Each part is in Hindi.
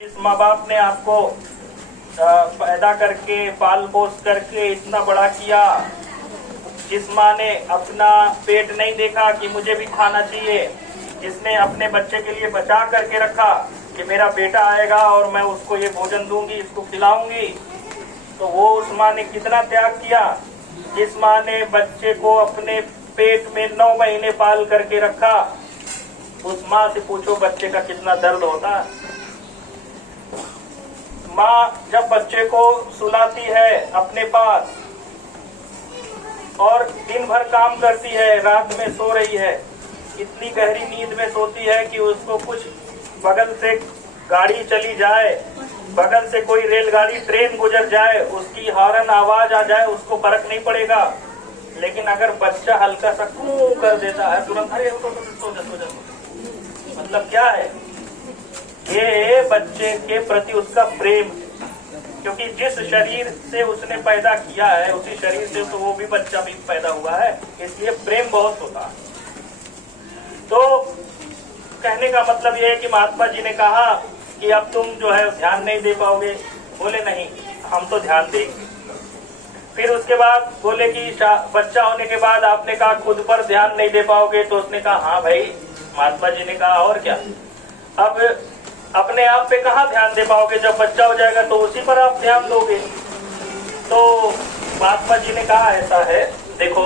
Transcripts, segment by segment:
इस माँ बाप ने आपको पैदा करके पाल पोस करके इतना बड़ा किया, जिस माँ ने अपना पेट नहीं देखा कि मुझे भी खाना चाहिए, जिसने अपने बच्चे के लिए बचा करके रखा कि मेरा बेटा आएगा और मैं उसको ये भोजन दूंगी, इसको खिलाऊंगी, तो वो उस माँ ने कितना त्याग किया। जिस माँ ने बच्चे को अपने पेट में 9 महीने पाल करके रखा, उस माँ से पूछो बच्चे का कितना दर्द होता है। माँ जब बच्चे को सुलाती है अपने पास और दिन भर काम करती है, रात में सो रही है, इतनी गहरी नींद में सोती है कि उसको कुछ बगल से गाड़ी चली जाए, बगल से कोई रेलगाड़ी ट्रेन गुजर जाए, उसकी हॉर्न आवाज आ जाए, उसको फर्क नहीं पड़ेगा। लेकिन अगर बच्चा हल्का सा कू कर देता है, तुरंत अरे सो जा। मतलब क्या है? ये बच्चे के प्रति उसका प्रेम है, क्योंकि जिस शरीर से उसने पैदा किया है उसी शरीर से तो वो भी बच्चा भी पैदा हुआ है, इसलिए प्रेम बहुत होता है। तो कहने का मतलब ये है कि महात्मा जी ने कहा कि अब तुम जो है ध्यान नहीं दे पाओगे। बोले नहीं, हम तो ध्यान देंगे। फिर उसके बाद बोले कि बच्चा होने के बाद आपने कहा खुद पर ध्यान नहीं दे पाओगे, तो उसने कहा हाँ भाई। महात्मा जी ने कहा और क्या, अब अपने आप पे कहाँ ध्यान दे पाओगे, जब बच्चा हो जाएगा तो उसी पर आप ध्यान दोगे। तो महात्मा जी ने कहा ऐसा है, देखो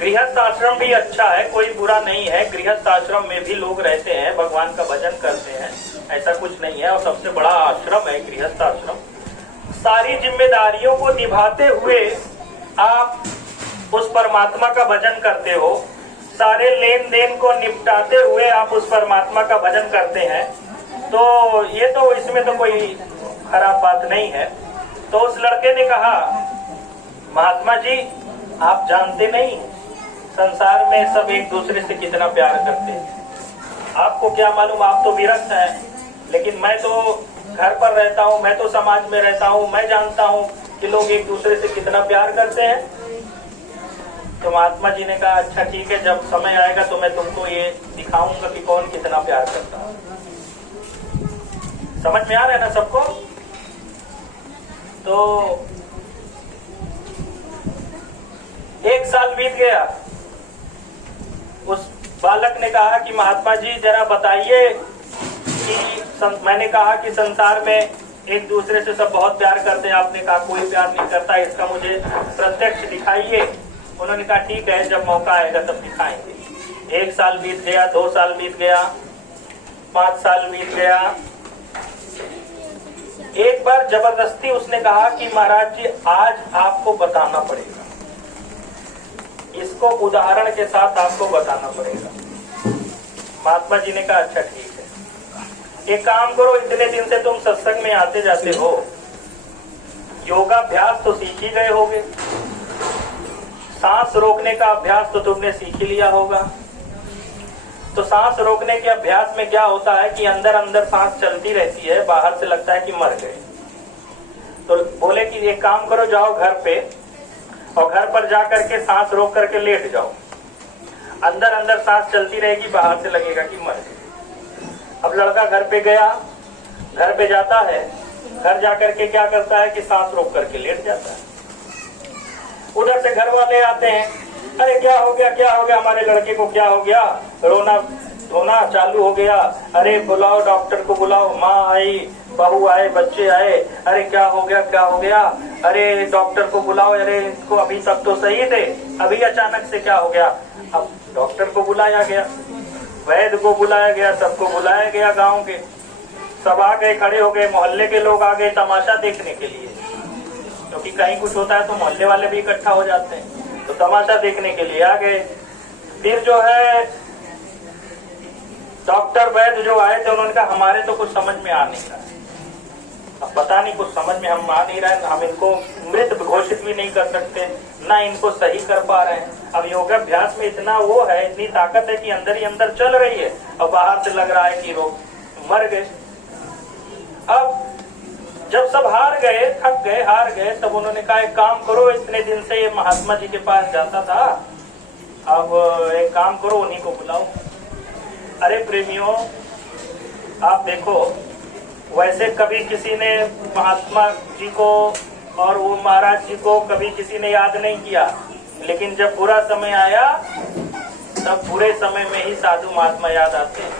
गृहस्थ आश्रम भी अच्छा है, कोई बुरा नहीं है, गृहस्थ आश्रम में भी लोग रहते हैं, भगवान का भजन करते हैं, ऐसा कुछ नहीं है, और सबसे बड़ा आश्रम है गृहस्थ आश्रम। सारी जिम्मेदारियों को निभाते हुए आप उस परमात्मा का भजन करते हो, सारे लेन देन को निपटाते हुए आप उस परमात्मा का भजन करते हैं, तो ये तो इसमें तो कोई खराब बात नहीं है। तो उस लड़के ने कहा महात्मा जी आप जानते नहीं संसार में सब एक दूसरे से कितना प्यार करते हैं, आपको क्या मालूम, आप तो विरक्त हैं, लेकिन मैं तो घर पर रहता हूँ, मैं तो समाज में रहता हूँ, मैं जानता हूँ कि लोग एक दूसरे से कितना प्यार करते हैं। तो महात्मा जी ने कहा अच्छा ठीक है, जब समय आएगा तो मैं तुमको ये दिखाऊंगा कि कौन कितना प्यार करता है। समझ में आ रहा है ना सबको? तो 1 साल बीत गया। उस बालक ने कहा कि महात्मा जी जरा बताइए कि मैंने कहा कि संसार में एक दूसरे से सब बहुत प्यार करते हैं, आपने कहा कोई प्यार नहीं करता, इसका मुझे प्रत्यक्ष दिखाइए। उन्होंने कहा ठीक है, जब मौका आएगा तब दिखाएंगे। 1 साल बीत गया, 2 साल बीत गया, 5 साल बीत गया। एक बार जबरदस्ती उसने कहा कि महाराज जी आज आपको बताना पड़ेगा, इसको उदाहरण के साथ आपको बताना पड़ेगा। महात्मा जी ने कहा अच्छा ठीक है, एक काम करो, इतने दिन से तुम सत्संग में आते जाते हो, योगाभ्यास तो सीख ही गए होगे, सांस रोकने का अभ्यास तो तुमने सीख ही लिया होगा। तो सांस रोकने के अभ्यास में क्या होता है कि अंदर अंदर सांस चलती रहती है, बाहर से लगता है कि मर गए। तो बोले कि एक काम करो, जाओ घर पे और घर पर जा करके सांस रोक करके लेट जाओ, अंदर अंदर सांस चलती रहेगी, बाहर से लगेगा कि मर गए। अब लड़का घर पे गया, घर पे जाता है, घर जा करके क्या करता है कि सांस रोक करके लेट जाता है। उधर से घर वाले आते हैं, अरे क्या हो गया, हमारे लड़के को क्या हो गया, रोना धोना चालू हो गया, अरे बुलाओ डॉक्टर को बुलाओ, माँ आई, बहू आए, बच्चे आए, अरे क्या हो गया, अरे डॉक्टर को बुलाओ, अरे इनको अभी तक तो सही थे, अभी अचानक से क्या हो गया। अब डॉक्टर को बुलाया गया, वैद्य को बुलाया गया, सबको बुलाया गया, गाँव के सब आ गए, खड़े हो गए, मोहल्ले के लोग आ गए तमाशा देखने के लिए, क्योंकि कहीं कुछ होता है तो मोहल्ले वाले भी इकट्ठा हो जाते हैं, तो तमाशा देखने के लिए आ गए। फिर जो है डॉक्टर वैद्य जो आए थे, उन्होंने कहा हमारे तो कुछ समझ में आ नहीं रहा है, अब पता नहीं कुछ समझ में हम आ नहीं रहा है, हम इनको मृत घोषित भी नहीं कर सकते, ना इनको सही कर पा रहे हैं। अब योगाभ्यास में इतना वो है, इतनी ताकत है कि अंदर ही अंदर चल रही है और बाहर से लग रहा है कि लोग मर गए। अब जब सब हार गए, थक गए, हार गए, तब उन्होंने कहा एक काम करो, इतने दिन से ये महात्मा जी के पास जाता था, अब एक काम करो उन्हीं को बुलाओ। अरे प्रेमियों, आप देखो वैसे कभी किसी ने महात्मा जी को और वो महाराज जी को कभी किसी ने याद नहीं किया, लेकिन जब बुरा समय आया तब बुरे समय में ही साधु महात्मा याद आते हैं,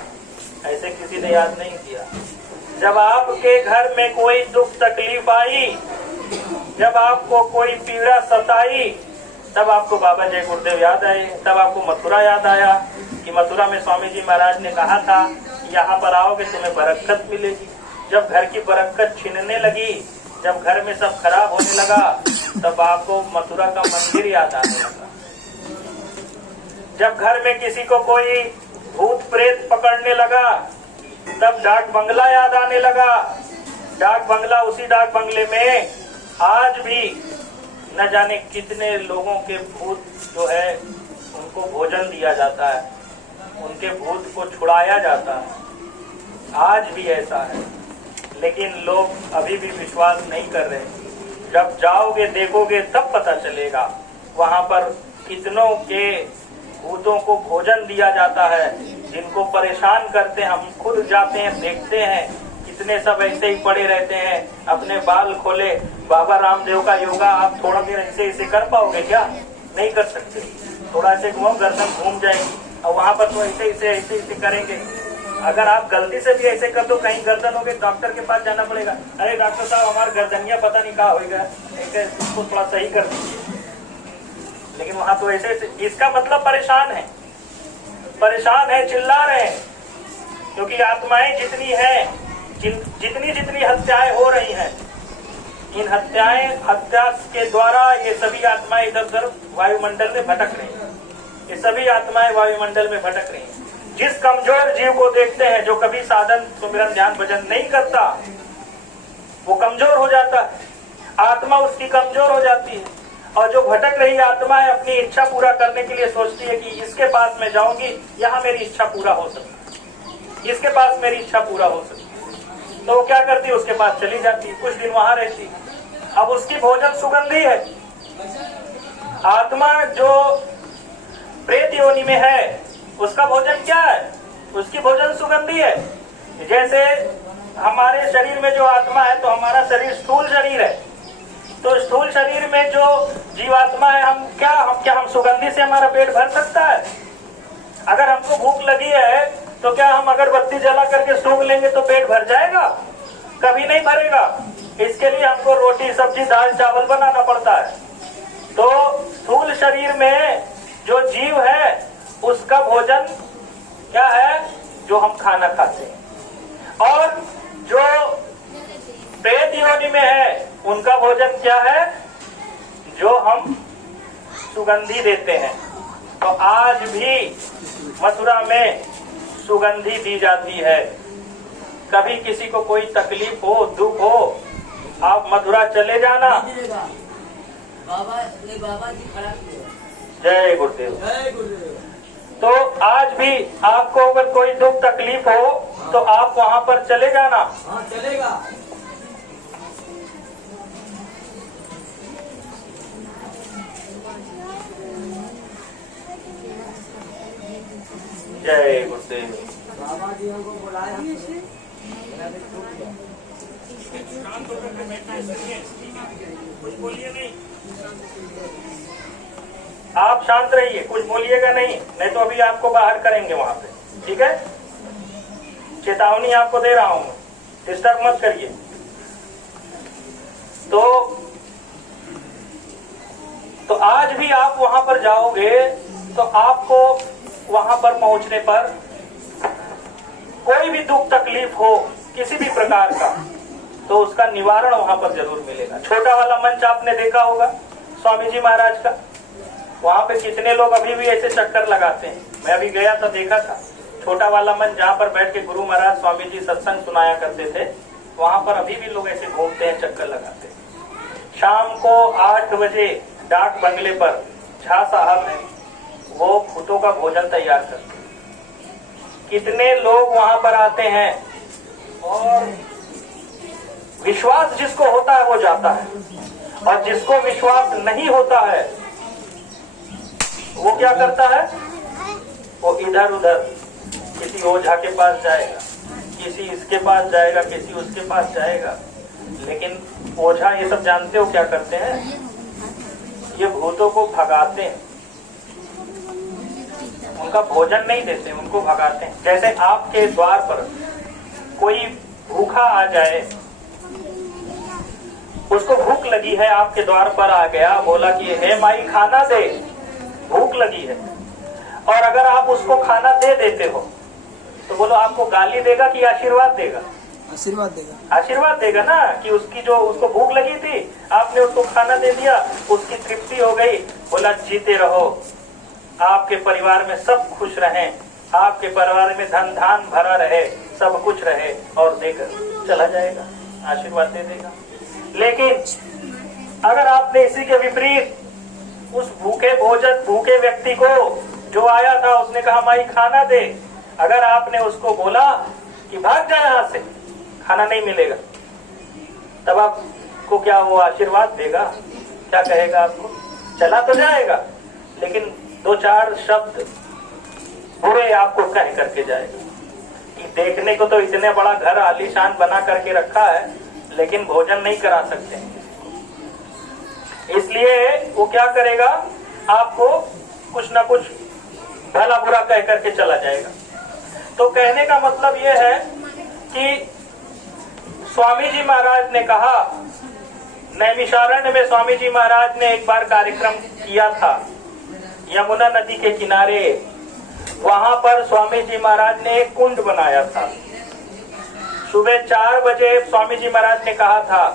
ऐसे किसी ने याद नहीं किया। जब आपके घर में कोई दुख तकलीफ आई, जब आपको कोई पीड़ा सताई, तब आपको बाबा जय गुरुदेव याद आए, तब आपको मथुरा याद आया कि मथुरा में स्वामी जी महाराज ने कहा था यहाँ पर आओगे तुम्हें बरकत मिलेगी। जब घर की बरकत छीनने लगी, जब घर में सब खराब होने लगा, तब आपको मथुरा का मंदिर याद आने लगा। जब घर में किसी को कोई भूत प्रेत पकड़ने लगा, तब डाक बंगला याद आने लगा। डाक बंगला, उसी डाक बंगले में आज भी न जाने कितने लोगों के भूत जो है उनको भोजन दिया जाता है, उनके भूत को छुड़ाया जाता है। आज भी ऐसा है, लेकिन लोग अभी भी विश्वास नहीं कर रहे। जब जाओगे देखोगे तब पता चलेगा, वहां पर कितनों के भूतों को भोजन दिया जाता है, जिनको परेशान करते हैं। हम खुद जाते हैं, देखते हैं, कितने सब ऐसे ही पड़े रहते हैं, अपने बाल खोले। बाबा रामदेव का योगा आप थोड़ा देर ऐसे कर पाओगे क्या? नहीं कर सकते। थोड़ा से घूम, गर्दन घूम जाएगी, और वहां पर तो ऐसे करेंगे। अगर आप गलती से भी ऐसे कर दो, कहीं गर्दन हो गई, डॉक्टर के पास जाना पड़ेगा। अरे डॉक्टर साहब, हमारा गर्दनिया पता नहीं कहाँ होगा, इसको थोड़ा सही कर दीजिए। लेकिन वहां तो ऐसे, इसका मतलब परेशान है, चिल्ला रहे हैं। क्योंकि आत्माएं जितनी हैं, जितनी हत्याएं हो रही हैं, इन हत्या के द्वारा ये सभी आत्माएं इधर उधर वायुमंडल में भटक रही हैं। ये सभी आत्माएं वायुमंडल में भटक रही हैं। जिस कमजोर जीव को देखते हैं, जो कभी साधन सुमिरन ध्यान भजन नहीं करता, वो कमजोर हो जाता है, आत्मा उसकी कमजोर हो जाती है। और जो भटक रही आत्मा है, अपनी इच्छा पूरा करने के लिए सोचती है कि इसके पास मैं जाऊंगी, यहाँ मेरी इच्छा पूरा हो सकती है, इसके पास मेरी इच्छा पूरा हो सकती है। तो वो क्या करती है? उसके पास चली जाती है, कुछ दिन वहां रहती है। अब उसकी भोजन सुगंधी है। आत्मा जो प्रेत योनि में है, उसका भोजन क्या है? उसकी भोजन सुगंधी है। जैसे हमारे शरीर में जो आत्मा है, तो हमारा शरीर स्थूल शरीर है, तो स्थूल शरीर में जो जीवात्मा है, हम क्या सुगंधी से हमारा पेट भर सकता है? अगर हमको भूख लगी है, तो क्या हम अगरबत्ती जला करके सूंघ लेंगे तो पेट भर जाएगा? कभी नहीं भरेगा। इसके लिए हमको रोटी सब्जी दाल चावल बनाना पड़ता है। तो स्थूल शरीर में जो जीव है, उसका भोजन क्या है? जो हम खाना खाते हैं। और जो प्रेत योनि में है, उनका भोजन क्या है? जो हम सुगंधी देते हैं। तो आज भी मथुरा में सुगंधी दी जाती है। कभी किसी को कोई तकलीफ हो, दुख हो, आप मथुरा चले जाना। बाबा जी खड़ा। जय गुरुदेव। तो आज भी आपको अगर कोई दुख तकलीफ हो, तो आप वहां पर चले जाना। हाँ, चलेगा। जय गुरुदेव। बाबा जी हमको बुलाया। कुछ बोलिए नहीं, आप शांत रहिए, कुछ बोलिएगा नहीं तो अभी आपको बाहर करेंगे वहां पे। ठीक है, चेतावनी आपको दे रहा हूं, डिस्टर्ब मत करिए। तो आज भी आप वहां पर जाओगे, तो आपको वहां पर पहुंचने पर कोई भी दुख तकलीफ हो किसी भी प्रकार का, तो उसका निवारण वहां पर जरूर मिलेगा। छोटा वाला मंच आपने देखा होगा स्वामी जी महाराज का, वहां पे कितने लोग अभी भी ऐसे चक्कर लगाते हैं। मैं अभी गया था, देखा था छोटा वाला मंच, जहाँ पर बैठ के गुरु महाराज स्वामी जी सत्संग सुनाया करते थे, वहां पर अभी भी लोग ऐसे घूमते हैं, चक्कर लगाते हैं। शाम को 8 बजे डाक बंगले पर झा साहब है, वो भूतों का भोजन तैयार करते हैं। कितने लोग वहां पर आते हैं, और विश्वास जिसको होता है वो जाता है, और जिसको विश्वास नहीं होता है वो क्या करता है? वो इधर उधर किसी ओझा के पास जाएगा, किसी इसके पास जाएगा, किसी उसके पास जाएगा। लेकिन ओझा ये सब जानते हो क्या करते हैं? ये भूतों को भगाते हैं, उनका भोजन नहीं देते, उनको भगाते हैं। जैसे आपके द्वार पर कोई भूखा आ जाए, उसको भूख लगी है, आपके द्वार पर आ गया, बोला कि हे माई खाना दे, भूख लगी है, और अगर आप उसको खाना दे देते हो तो बोलो आपको गाली देगा कि आशीर्वाद देगा? आशीर्वाद देगा। आशीर्वाद देगा ना, कि उसकी जो उसको भूख लगी थी, आपने उसको खाना दे दिया, उसकी तृप्ति हो गई, बोला जीते रहो, आपके परिवार में सब खुश रहें, आपके परिवार में धन धान भरा रहे, सब कुछ रहे, और देकर चला जाएगा, आशीर्वाद दे देगा। लेकिन अगर आपने इसी के विपरीत उस भूखे व्यक्ति को जो आया था, उसने कहा माई खाना दे, अगर आपने उसको बोला कि भाग जाए यहाँ से, खाना नहीं मिलेगा, तब आपको क्या वो आशीर्वाद देगा? क्या कहेगा आपको? चला तो जाएगा, लेकिन 2-4 शब्द बुरे आपको कह करके जाएगा कि देखने को तो इतने बड़ा घर आलीशान बना करके रखा है, लेकिन भोजन नहीं करा सकते। इसलिए वो क्या करेगा? आपको कुछ ना कुछ भला बुरा कह करके चला जाएगा। तो कहने का मतलब ये है कि स्वामी जी महाराज ने कहा, नैमिषारण्य में स्वामी जी महाराज ने एक बार कार्यक्रम किया था यमुना नदी के किनारे। वहां पर स्वामी जी महाराज ने एक कुंड बनाया था। सुबह 4 बजे स्वामी जी महाराज ने कहा था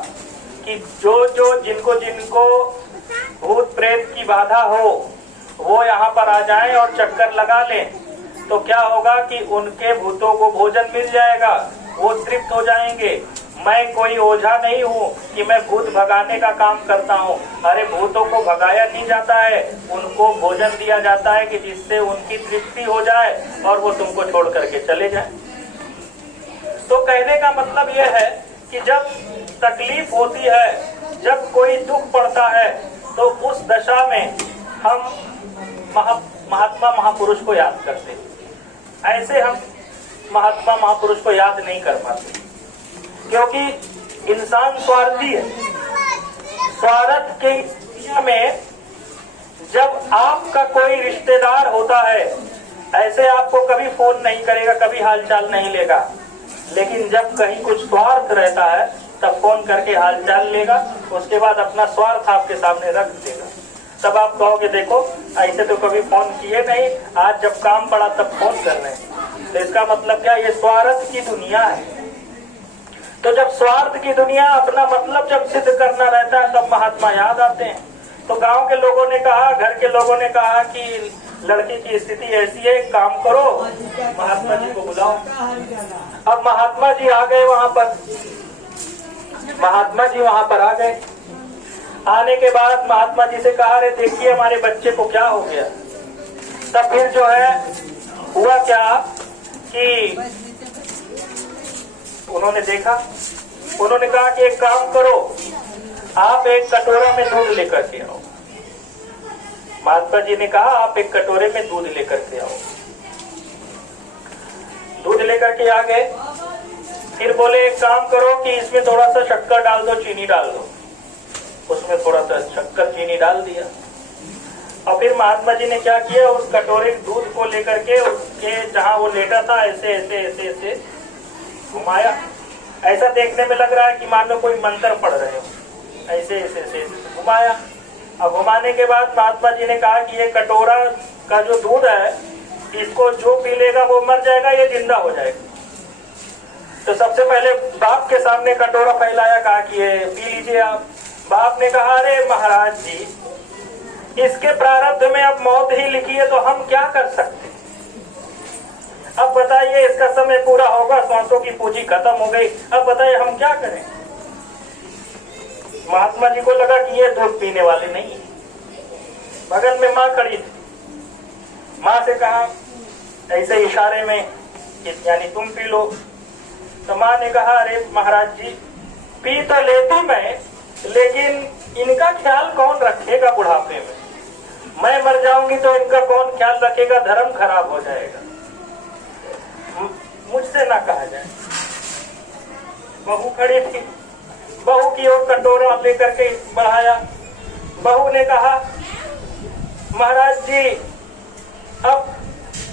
कि जो जिनको भूत प्रेत की बाधा हो वो यहाँ पर आ जाएं और चक्कर लगा लें, तो क्या होगा कि उनके भूतों को भोजन मिल जाएगा, वो तृप्त हो जाएंगे। मैं कोई ओझा नहीं हूँ कि मैं भूत भगाने का काम करता हूँ। अरे भूतों को भगाया नहीं जाता है, उनको भोजन दिया जाता है कि जिससे उनकी तृप्ति हो जाए और वो तुमको छोड़ करके चले जाए। तो कहने का मतलब यह है कि जब तकलीफ होती है, जब कोई दुख पड़ता है, तो उस दशा में हम महात्मा महापुरुष को याद करते हैं। ऐसे हम महात्मा महापुरुष को याद नहीं कर पाते, क्योंकि इंसान स्वार्थी है। स्वार्थ के दुनिया में जब आपका कोई रिश्तेदार होता है, ऐसे आपको कभी फोन नहीं करेगा, कभी हालचाल नहीं लेगा, लेकिन जब कहीं कुछ स्वार्थ रहता है तब फोन करके हालचाल लेगा, उसके बाद अपना स्वार्थ आपके सामने रख देगा। तब आप कहोगे देखो ऐसे तो कभी फोन किए नहीं, आज जब काम पड़ा तब फोन कर रहे हैं। तो इसका मतलब क्या? ये स्वार्थ की दुनिया है। तो जब स्वार्थ की दुनिया, अपना मतलब जब सिद्ध करना रहता है, तब महात्मा याद आते हैं। तो गांव के लोगों ने कहा, घर के लोगों ने कहा कि लड़की की स्थिति ऐसी है, काम करो, महात्मा जी को बुलाओ। अब महात्मा जी आ गए वहां पर। महात्मा जी वहां पर आ गए। आने के बाद महात्मा जी से कहा, अरे देखिए हमारे बच्चे को क्या हो गया। तब फिर जो है हुआ क्या कि उन्होंने देखा, उन्होंने कहा कि एक काम करो, आप एक कटोरा में दूध लेकर के आओ। महात्मा जी ने कहा आप एक कटोरे में दूध लेकर के आओ। दूध लेकर के आ गए। फिर बोले एक काम करो कि इसमें थोड़ा सा शक्कर डाल दो, चीनी डाल दो। उसमें थोड़ा सा शक्कर चीनी डाल दिया। और फिर महात्मा जी ने क्या किया, उस कटोरे दूध को लेकर के उसके जहां वो लेटा था ऐसे ऐसे ऐसे ऐसे घुमाया। ऐसा देखने में लग रहा है कि मानो कोई मंत्र पढ़ रहे हो। ऐसे ऐसे ऐसे ऐसे घुमाया। अब घुमाने के बाद महात्मा जी ने कहा कि ये कटोरा का जो दूध है, इसको जो पी लेगा वो मर जाएगा, ये जिंदा हो जाएगा। तो सबसे पहले बाप के सामने कटोरा फैलाया, कहा कि ये पी लीजिए आप। बाप ने कहा अरे महाराज जी, इसके प्रारब्ध में अब मौत ही लिखी है, तो हम क्या कर सकते? अब बताइए, इसका समय पूरा होगा, सांसों की पूंजी खत्म हो गई, अब बताइए हम क्या करें? महात्मा जी को लगा कि ये दूध पीने वाले नहीं है। बगल में माँ खड़ी थी। माँ से कहा ऐसे इशारे में, यानी तुम पी लो। तो माँ ने कहा अरे महाराज जी, पी तो लेती मैं, लेकिन इनका ख्याल कौन रखेगा बुढ़ापे में? मैं मर जाऊंगी तो इनका कौन ख्याल रखेगा? धर्म खराब हो जाएगा। मुझसे ना कहा जाए। बहू खड़ी थी, बहू की ओर कटोरा लेकर के बढ़ाया। बहू ने कहा, महाराज जी, अब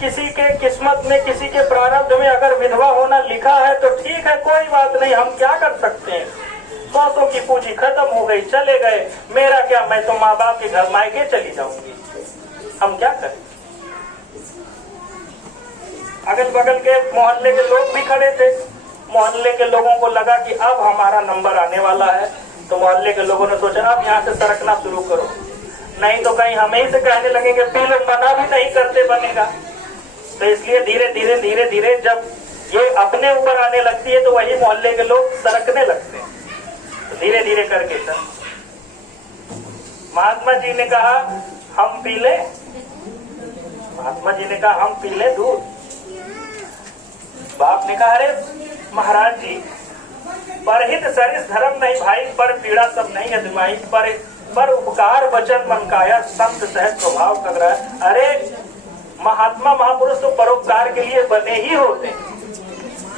किसी के किस्मत में, किसी के प्रारब्ध में अगर विधवा होना लिखा है तो ठीक है, कोई बात नहीं, हम क्या कर सकते हैं। सौसों की पूंजी खत्म हो गई, चले गए, मेरा क्या, मैं तो माँ बाप के घर मायके चली जाऊंगी, हम क्या करें। अगल बगल के मोहल्ले के लोग भी खड़े थे। मोहल्ले के लोगों को लगा कि अब हमारा नंबर आने वाला है, तो मोहल्ले के लोगों ने सोचा अब यहाँ से सरकना शुरू करो, नहीं तो कहीं हमें ही से कहने लगेंगे पी लो, मना भी नहीं करते बनेगा। तो इसलिए धीरे धीरे धीरे धीरे जब ये अपने ऊपर आने लगती है तो वही मोहल्ले के लोग सरकने लगते हैं। तो धीरे धीरे करके सर महात्मा जी ने कहा हम पी ले, महात्मा जी ने कहा हम पी ले दूध। बाप ने कहा अरे महाराज जी, परहित सरिस धर्म नहीं भाई, पर पीड़ा सब नहीं है दिमाई, पर उपकार वचन मन काया, संत सहज स्वभाव लग रहा है। अरे महात्मा महापुरुष तो परोपकार के लिए बने ही होते हैं,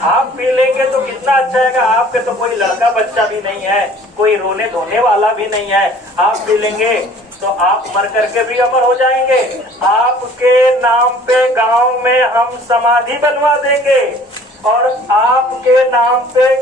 आप पी लेंगे तो कितना अच्छा है। आपके तो कोई लड़का बच्चा भी नहीं है, कोई रोने धोने वाला भी नहीं है, आप पी लेंगे तो आप मर करके भी अमर हो जाएंगे। आपके नाम पे गांव में हम समाधि बनवा देंगे और आपके नाम पे